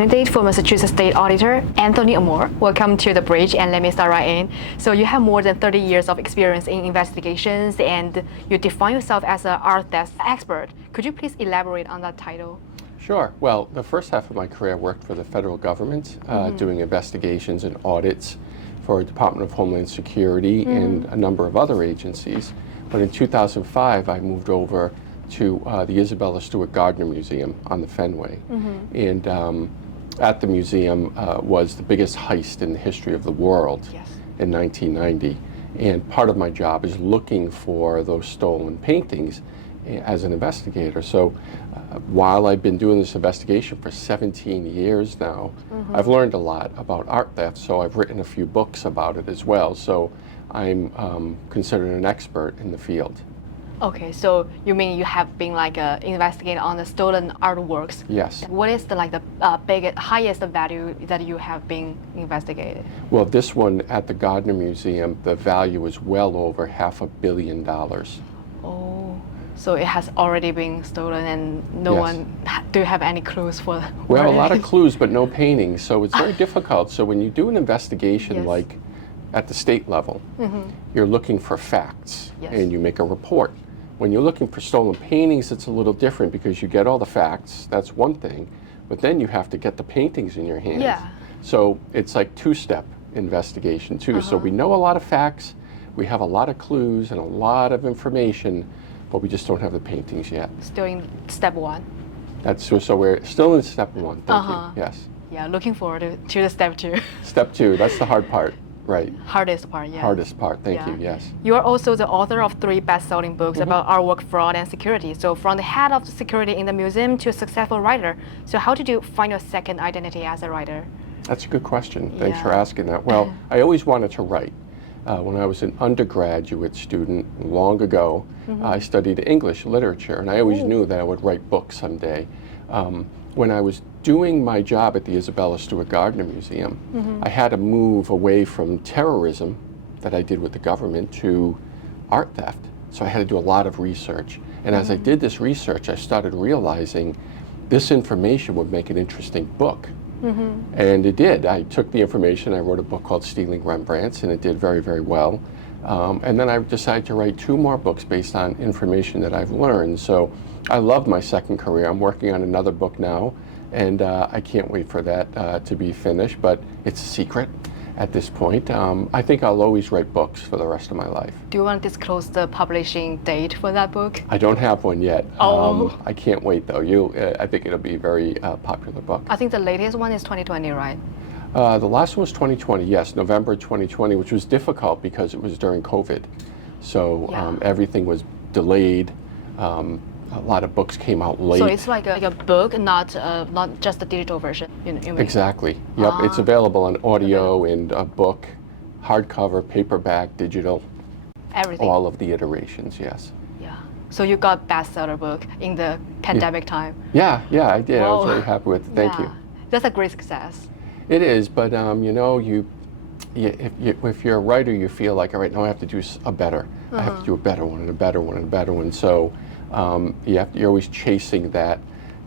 candidate for Massachusetts State Auditor, Anthonyamore. Welcome to the bridge, and let me start right in. So you have more than 30 years of experience in investigations, and you define yourself as an art theft expert. Could you please elaborate on that title? Sure. Well, the first half of my career I worked for the federal government, doing investigations and audits for Department of Homeland Security and a number of other agencies. But in 2005, I moved over to the Stewart Gardner Museum on the Fenway. And at the museum was the biggest heist in the history of the world in 1990. And part of my job is looking for those stolen paintings as an investigator. So while I've been doing this investigation for 17 years now, I've learned a lot about art theft, so I've written a few books about it as well. So I'm considered an expert in the field. Okay, so you mean you have been investigating on the stolen artworks? Yes. What is the biggest, highest value that you have been investigated? Well, this one at the Gardner Museum, the value is well over $500 million. Oh, so it has already been stolen, and no one. Do you have any clues for? Well, a lot of clues, but no paintings. So it's very difficult. So when you do an investigation like at the state level, you're looking for facts and you make a report. When you're looking for stolen paintings, it's a little different because you get all the facts, that's one thing, but then you have to get the paintings in your hands. So it's like two-step investigation too. So we know a lot of facts, we have a lot of clues and a lot of information, but we just don't have the paintings yet. Still in step one. That's so we're still in step one, thank you, yes. Yeah, looking forward to the step two. Step two, that's the hard part. Right. Hardest part, yeah. Hardest part, thank you, yes. You are also the author of 3 best-selling books about artwork fraud and security. So from the head of security in the museum to a successful writer. So how did you find your second identity as a writer? That's a good question. Thanks for asking that. Well, I always wanted to write. When I was an undergraduate student long ago, I studied English literature, and I always knew that I would write books someday. When I was doing my job at the Stewart Gardner Museum, I had to move away from terrorism that I did with the government to art theft. So I had to do a lot of research. And as I did this research, I started realizing this information would make an interesting book. And it did. I took the information, I wrote a book called Stealing Rembrandts, and it did very, very well. And then I decided to write 2 more books based on information that I've learned. So I love my second career. I'm working on another book now, and I can't wait for that to be finished, but it's a secret at this point. I think I'll always write books for the rest of my life. Do you want to disclose the publishing date for that book? I don't have one yet. I can't wait though. I think it'll be a very popular book. I think the latest one is 2020, right? The last one was 2020, yes, November 2020, which was difficult because it was during COVID. So everything was delayed. A lot of books came out late. So it's like a book, not just a digital version. Exactly. Yep. It's available on audio and a book, hardcover, paperback, digital. Everything. All of the iterations. Yes. Yeah. So you got bestseller book in the pandemic time. Yeah, I did. I was very happy with it. Thank you. That's a great success. It is, but you know, if you're a writer, you feel like, all right, now I have to do a better. I have to do a better one and a better one and a better one. So you're always chasing that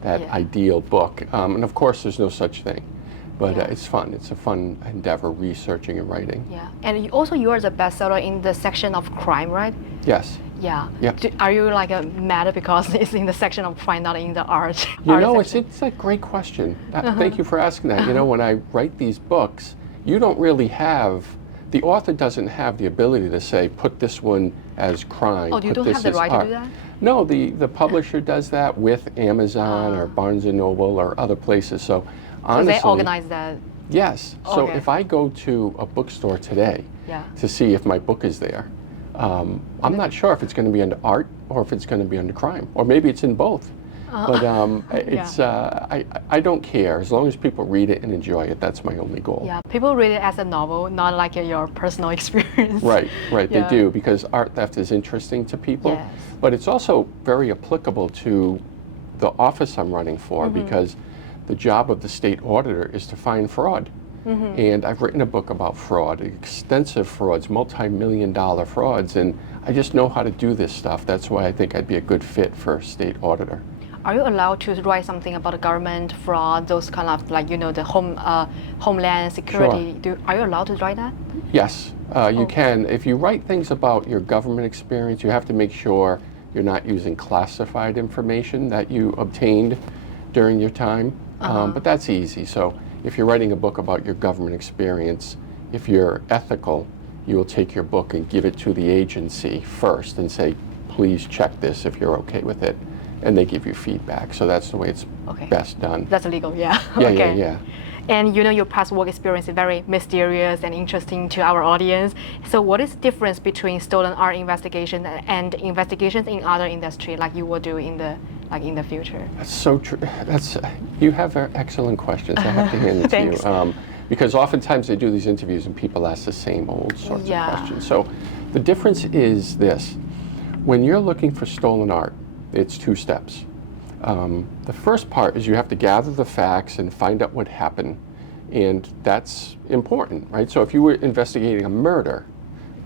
ideal book. And of course, there's no such thing. But it's fun. It's a fun endeavor, researching and writing. Yeah. And you are the bestseller in the section of crime, right? Yes. Yeah. Yep. Are you mad because it's in the section of crime, not in the art? You know, it's a great question. Thank you for asking that. You know, when I write these books, you don't really have, the author doesn't have the ability to say, put this one as crime. Oh, you don't have the right to do that? No, the publisher does that with Amazon or Barnes & Noble or other places. So honestly, they organize that? Yes. So if I go to a bookstore today to see if my book is there, I'm not sure if it's going to be under art or if it's going to be under crime, or maybe it's in both. But I don't care. As long as people read it and enjoy it, that's my only goal. Yeah, people read it as a novel, not like your personal experience. Right, they do, because art theft is interesting to people. But it's also very applicable to the office I'm running for, because the job of the state auditor is to find fraud. And I've written a book about fraud, extensive frauds, multi-million-dollar frauds, and I just know how to do this stuff. That's why I think I'd be a good fit for state auditor. are you allowed to write something about the government fraud, those kind of like, the homeland security? Sure. Are you allowed to write that? Yes, you can. If you write things about your government experience, you have to make sure you're not using classified information that you obtained during your time. But that's easy. So if you're writing a book about your government experience, if you're ethical, you will take your book and give it to the agency first and say, please check this if you're okay with it. And they give you feedback. So that's the way it's best done. That's illegal, yeah. Yeah, yeah. And your past work experience is very mysterious and interesting to our audience. So what is the difference between stolen art investigation and investigations in other industry like you will do in the future? That's so true. You have excellent questions. I have to hand it to you. Because oftentimes they do these interviews and people ask the same old sorts of questions. So the difference is this. When you're looking for stolen art, it's two steps. The first part is you have to gather the facts and find out what happened, and that's important, right? So if you were investigating a murder,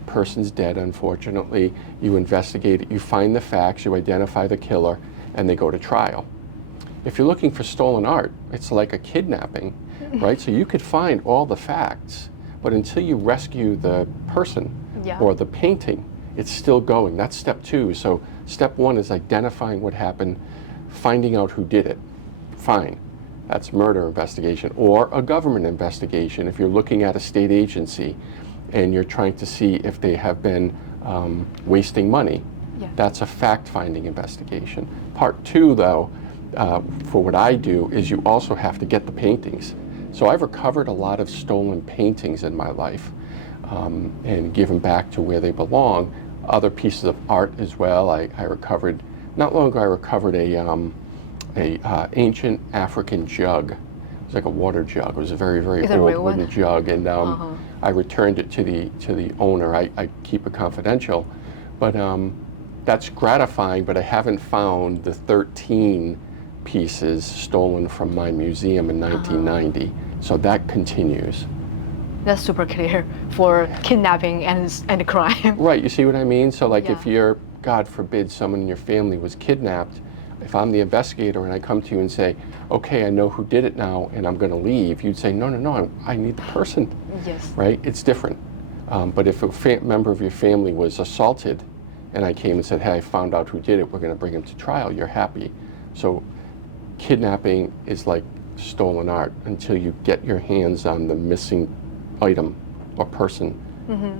person's dead, unfortunately, you investigate it, you find the facts, you identify the killer, and they go to trial. If you're looking for stolen art, it's like a kidnapping, right? So you could find all the facts, but until you rescue the person or the painting, it's still going. That's step two. So step one is identifying what happened, finding out who did it. Fine. That's murder investigation. Or a government investigation if you're looking at a state agency and you're trying to see if they have been wasting money. That's a fact-finding investigation. Part two, though, for what I do, is you also have to get the paintings. So I've recovered a lot of stolen paintings in my life and given back to where they belong. Other pieces of art as well. I recovered, not long ago I recovered a ancient African jug. It was like a water jug. It was a very, very old wooden jug, and I returned it to the owner. I keep it confidential, but that's gratifying, but I haven't found the 13 pieces stolen from my museum in 1990. So that continues. That's super clear for kidnapping and crime. Right, you see what I mean? So like if you're, God forbid, someone in your family was kidnapped, if I'm the investigator and I come to you and say, okay, I know who did it now and I'm going to leave, you'd say, no, I need the person. Yes. Right? It's different. But if a member of your family was assaulted and I came and said, hey, I found out who did it, we're going to bring him to trial, you're happy. So kidnapping is like stolen art until you get your hands on the missing item or person.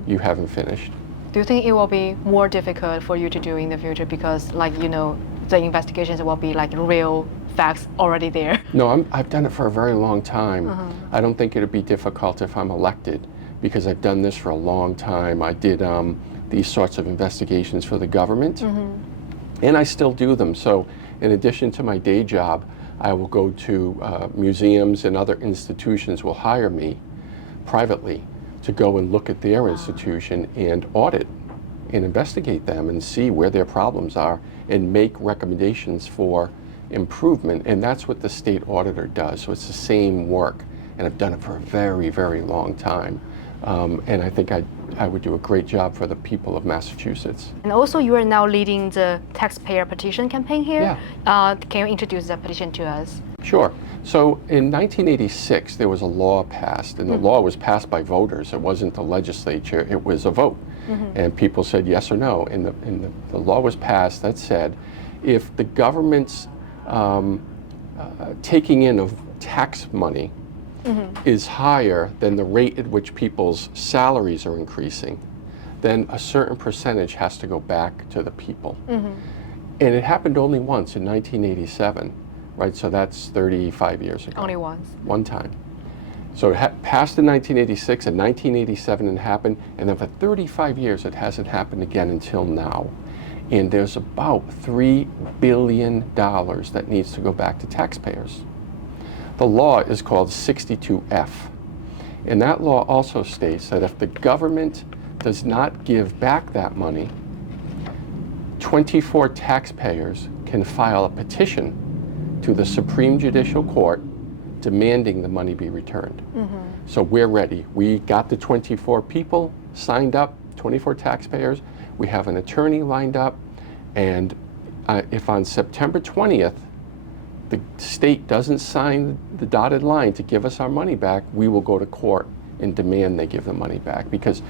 You haven't finished. Do you think it will be more difficult for you to do in the future because the investigations will be like real facts already there? No, I've done it for a very long time. I don't think it'd be difficult if I'm elected because I've done this for a long time. I did these sorts of investigations for the government and I still do them. So in addition to my day job, I will go to museums and other institutions will hire me privately to go and look at their institution and audit and investigate them and see where their problems are and make recommendations for improvement. And that's what the state auditor does. So it's the same work. And I've done it for a very, very long time. And I think I would do a great job for the people of Massachusetts. And also you are now leading the taxpayer petition campaign here. Can you introduce the petition to us? Sure. So in 1986, there was a law passed, and the law was passed by voters. It wasn't the legislature, it was a vote. And people said yes or no. And the law was passed that said, if the government's taking in of tax money is higher than the rate at which people's salaries are increasing, then a certain percentage has to go back to the people. And it happened only once in 1987. Right, so that's 35 years ago. Only once. One time. So it passed in 1986, and 1987 it happened, and then for 35 years it hasn't happened again until now. And there's about $3 billion that needs to go back to taxpayers. The law is called 62F. And that law also states that if the government does not give back that money, 24 taxpayers can file a petition to the Supreme Judicial Court demanding the money be returned. So we're ready. We got the 24 people signed up, 24 taxpayers. We have an attorney lined up, and if on September 20th the state doesn't sign the dotted line to give us our money back, we will go to court and demand they give the money back. Because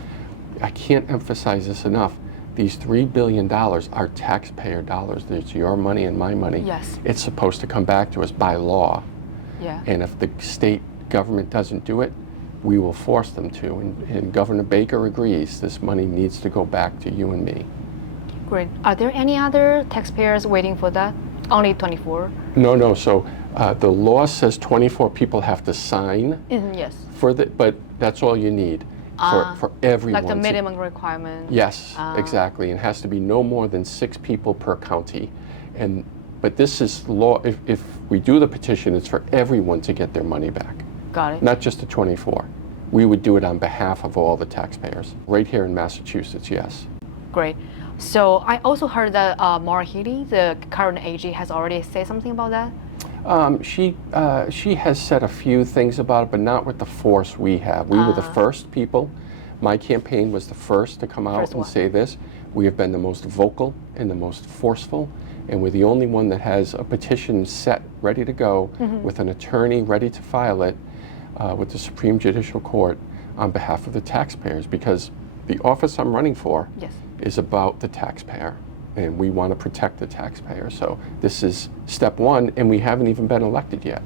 I can't emphasize this enough. These $3 billion are taxpayer dollars. It's your money and my money. Yes. It's supposed to come back to us by law. Yeah. And if the state government doesn't do it, we will force them to. And Governor Baker agrees this money needs to go back to you and me. Great. Are there any other taxpayers waiting for that? Only 24? No. So the law says 24 people have to sign. Yes. But that's all you need for everyone. Like the minimum requirement? Yes, exactly. It has to be no more than 6 people per county. But this is law. If we do the petition, it's for everyone to get their money back. Got it. Not just the 24. We would do it on behalf of all the taxpayers. Right here in Massachusetts, yes. Great. So I also heard that Maura Healey, the current AG, has already said something about that. She has said a few things about it, but not with the force we have. We were the first people. My campaign was the first to come out and say this. We have been the most vocal and the most forceful, and we're the only one that has a petition set, ready to go, with an attorney ready to file it with the Supreme Judicial Court on behalf of the taxpayers, because the office I'm running for is about the taxpayer, and we want to protect the taxpayer. So this is step one, and we haven't even been elected yet.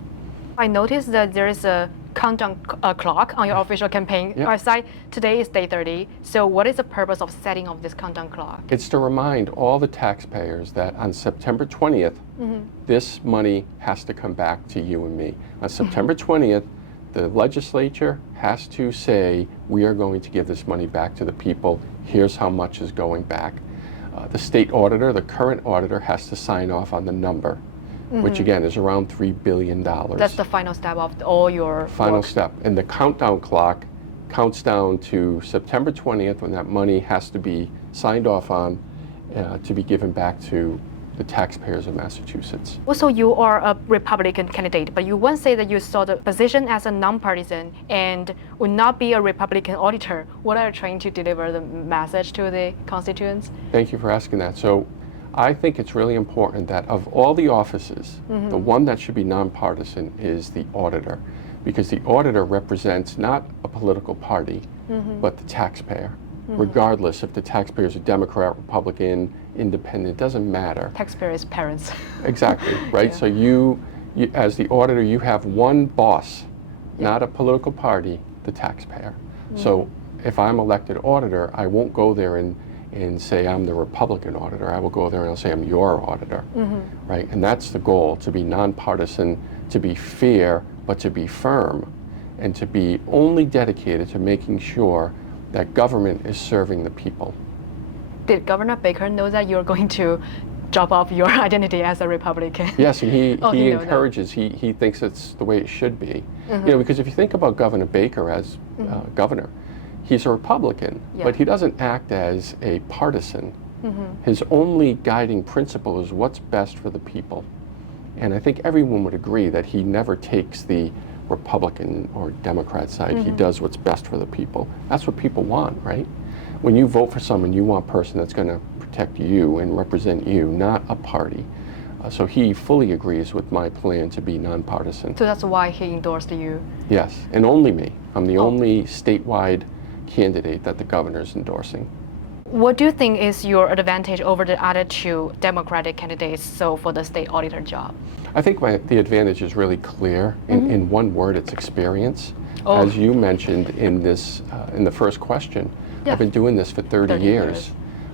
I noticed that there is a countdown clock on your official campaign website. Today is day 30. So what is the purpose of setting up this countdown clock? It's to remind all the taxpayers that on September 20th, this money has to come back to you and me. On September 20th, the legislature has to say, we are going to give this money back to the people. Here's how much is going back. The state auditor, the current auditor, has to sign off on the number, which again is around $3 billion. That's the final step of all your final work. step. And the countdown clock counts down to September 20th, when that money has to be signed off on to be given back to the taxpayers of Massachusetts. Also, you are a Republican candidate, but you once said that you saw the position as a nonpartisan and would not be a Republican auditor. What are you trying to deliver the message to the constituents? Thank you for asking that. So I think it's really important that of all the offices, the one that should be nonpartisan is the auditor, because the auditor represents not a political party, but the taxpayer. Regardless if the taxpayer is a Democrat, Republican, Independent, doesn't matter. Taxpayers' parents. Exactly, right? So you, as the auditor, you have one boss, not a political party, the taxpayer. So if I'm elected auditor, I won't go there and say I'm the Republican auditor. I will go there and I'll say I'm your auditor, right? And that's the goal, to be nonpartisan, to be fair, but to be firm, and to be only dedicated to making sure that government is serving the people. Did Governor Baker know that you're going to drop off your identity as a Republican? Yes, and he he encourages, he thinks it's the way it should be. You know, because if you think about Governor Baker as governor, he's a Republican, but he doesn't act as a partisan. His only guiding principle is what's best for the people. And I think everyone would agree that he never takes the Republican or Democrat side. He does what's best for the people. That's what people want, right? When you vote for someone, you want a person that's going to protect you and represent you, not a party. So he fully agrees with my plan to be nonpartisan. So that's why he endorsed you? Yes, and only me. I'm the only statewide candidate that the governor is endorsing. What do you think is your advantage over the other two Democratic candidates, so for the state auditor job? I think the advantage is really clear. In one word, it's experience. As you mentioned in this, in the first question, I've been doing this for 30 years.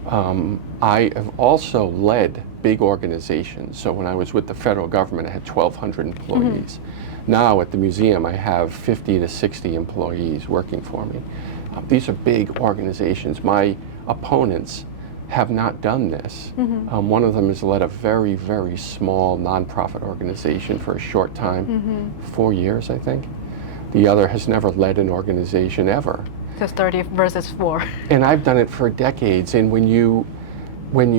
I have also led big organizations. So when I was with the federal government, I had 1,200 employees. Now at the museum, I have 50 to 60 employees working for me. These are big organizations. My opponents have not done this. One of them has led a very, very small nonprofit organization for a short time, 4 years, I think. The other has never led an organization ever. Just 30 versus 4. And I've done it for decades. And when you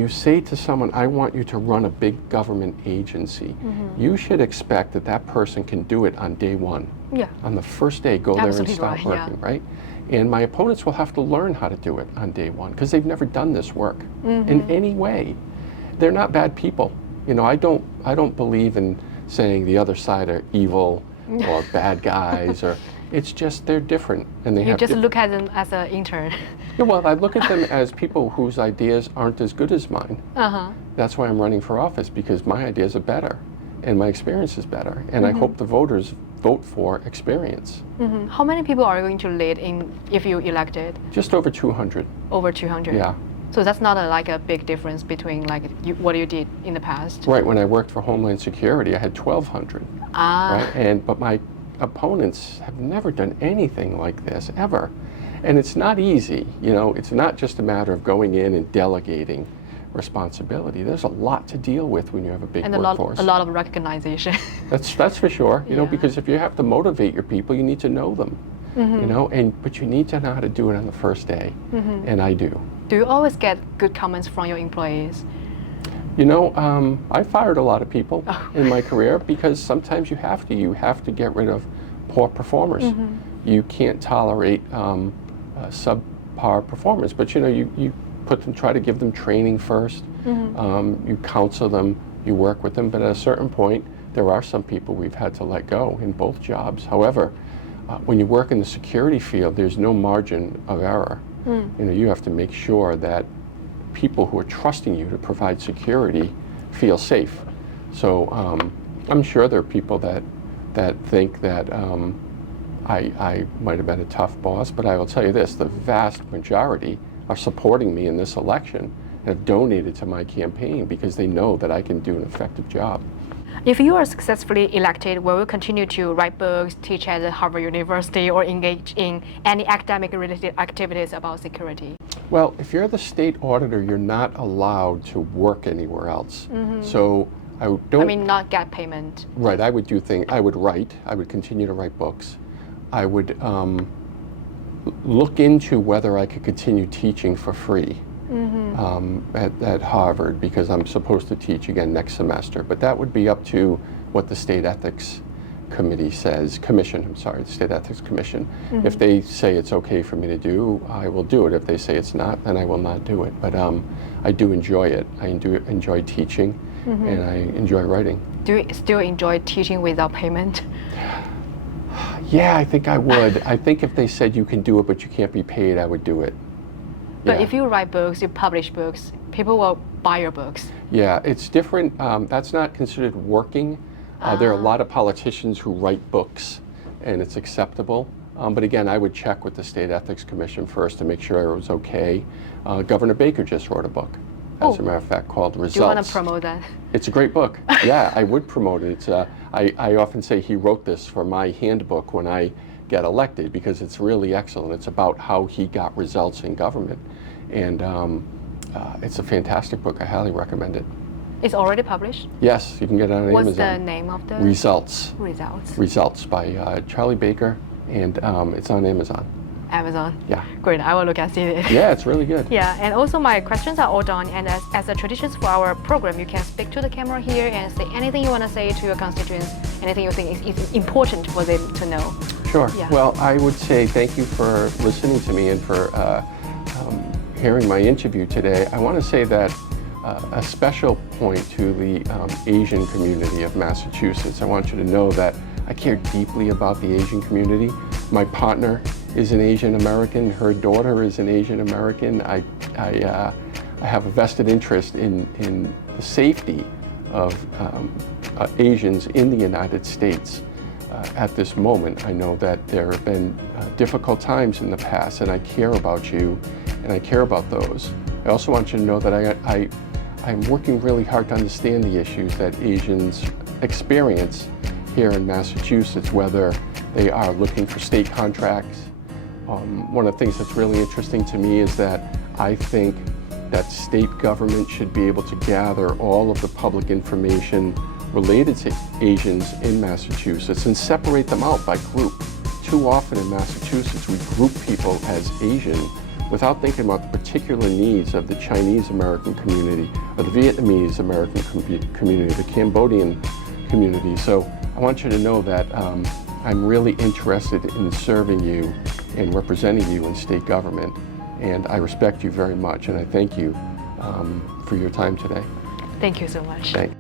say to someone, I want you to run a big government agency, you should expect that that person can do it on day one. Yeah. On the first day, go there and Absolutely start right, working, right? And my opponents will have to learn how to do it on day one, because they've never done this work in any way. They're not bad people. You know, I don't believe in saying the other side are evil or bad guys, or it's just they're different, and they You have just look at them as an intern. Yeah, well, I look at them as people whose ideas aren't as good as mine. That's why I'm running for office, because my ideas are better and my experience is better, and I hope the voters vote for experience. How many people are going to lead if you elected? Just over 200. Over 200. Yeah. So that's not like a big difference between what you did in the past. Right. When I worked for Homeland Security, I had 1,200. Right. But my opponents have never done anything like this ever, and it's not easy. You know, it's not just a matter of going in and delegating responsibility. There's a lot to deal with when you have a big workforce. A lot of recognition. That's for sure. You know, Yeah. because if you have to motivate your people, you need to know them. You know, but you need to know how to do it on the first day, and I do. Do you always get good comments from your employees? You know, I fired a lot of people in my career because sometimes you have to get rid of poor performers. You can't tolerate subpar performers, but you know, you try to give them training first. You counsel them, you work with them, but at a certain point, there are some people we've had to let go in both jobs. However, when you work in the security field, there's no margin of error. You know, you have to make sure that people who are trusting you to provide security feel safe. So I'm sure there are people that think that I might have been a tough boss, but I will tell you this, the vast majority are supporting me in this election and have donated to my campaign because they know that I can do an effective job. If you are successfully elected, will you continue to write books, teach at Harvard University, or engage in any academic-related activities about security? Well, if you're the state auditor, you're not allowed to work anywhere else. So I mean, not get payment. Right, I would write, I would continue to write books. I would look into whether I could continue teaching for free at Harvard, because I'm supposed to teach again next semester. But that would be up to what the State Ethics Commission, the State Ethics Commission. If they say it's okay for me to do, I will do it. If they say it's not, then I will not do it. But I do enjoy it. I do enjoy teaching, and I enjoy writing. Do you still enjoy teaching without payment? Yeah, I think I would. I think if they said you can do it but you can't be paid, I would do it. But if you write books, you publish books, people will buy your books. Yeah, it's different. That's not considered working. There are a lot of politicians who write books, and it's acceptable. But again, I would check with the State Ethics Commission first to make sure it was okay. Governor Baker just wrote a book, as a matter of fact, called Results. Do you want to promote that? It's a great book. Yeah, I would promote it. It's, I often say he wrote this for my handbook when I get elected, because it's really excellent. It's about how he got results in government. And it's a fantastic book. I highly recommend it. It's already published? Yes, you can get it on Amazon. What's the name of the? Results. Results by Charlie Baker, and it's on Amazon. Amazon? Yeah. Great, I will look and see it. Yeah, it's really good. Yeah, and also my questions are all done, and as a tradition for our program, you can speak to the camera here and say anything you want to say to your constituents, anything you think is important for them to know. Sure. Yeah. Well, I would say thank you for listening to me and for hearing my interview today. I want to say that a special point to the Asian community of Massachusetts. I want you to know that I care deeply about the Asian community. My partner is an Asian American. Her daughter is an Asian American. I have a vested interest in the safety of Asians in the United States. At this moment, I know that there have been difficult times in the past, and I care about you, and I care about those. I also want you to know that I'm working really hard to understand the issues that Asians experience here in Massachusetts, whether they are looking for state contracts. One of the things that's really interesting to me is that I think that state government should be able to gather all of the public information related to Asians in Massachusetts and separate them out by group. Too often in Massachusetts, we group people as Asian without thinking about the particular needs of the Chinese American community, or the Vietnamese American community, the Cambodian community. So I want you to know that I'm really interested in serving you and representing you in state government, and I respect you very much, and I thank you for your time today. Thank you so much. Thanks.